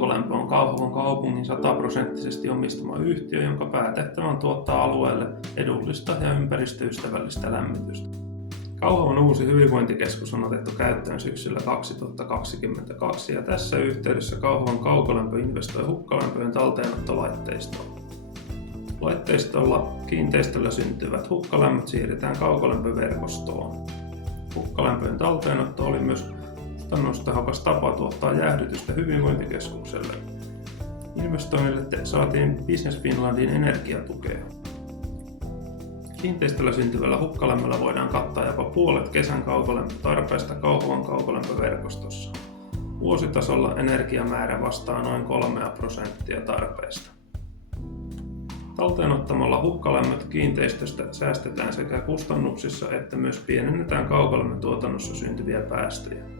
Kaukolämpö on Kauhavan kaupungin 100% omistama yhtiö, jonka päätehtävä on tuottaa alueelle edullista ja ympäristöystävällistä lämmitystä. Kauhavan uusi hyvinvointikeskus on otettu käyttöön syksyllä 2022 ja tässä yhteydessä Kauhavan Kaukolämpö investoi hukkalämpöjen talteenottolaitteistoon. Laitteistolla kiinteistöllä syntyvät hukkalämmöt siirretään kaukolämpöverkostoon. Hukkalämpöjen talteenotto oli myös kustannustehokas tapa tuottaa jäähdytystä hyvinvointikeskukselle. Investoinnille saatiin Business Finlandin energiatukea. Kiinteistöllä syntyvällä hukkalämmöllä voidaan kattaa jopa puolet kesän kaukolämpötarpeesta Kauhavan kaukolämpöverkostossa. Vuositasolla energiamäärä vastaa noin 3% tarpeesta. Talteenottamalla hukkalämmöt kiinteistöstä säästetään sekä kustannuksissa että myös pienennetään kaukolämmön tuotannossa syntyviä päästöjä.